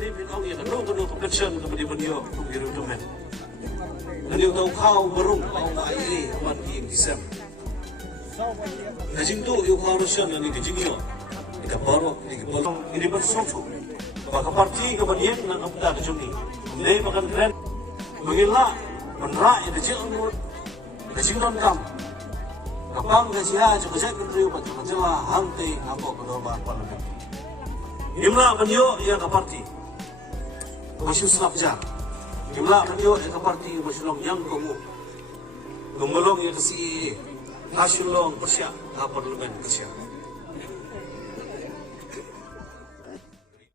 นี่พี่น้องอย่างนู้นก็ดูกับกันเชิญกับดีบันยอทุกอย่างรู้ไหมแล้วเดี๋ยวเราเข้าบรุ่งเอาไปวันที่10แต่จริงตัวอยู่เข้ารู้เชิญนี่ก็จริงอยู่นี่ก็บาร์นี่ก็บาร์ini bersatu maka parti kemudian nak apa dah macam ni ni makan keren mengelak menerak itu je umur kecil non kam kapang kecil juga saya kenduri macam macam lah hantai apa kedorban parlimen imla penyo ya ke parti masih selap jah imla penyo ya ke parti masih long yang kamu gemolong ya ke si nasional persia ke parlimen persia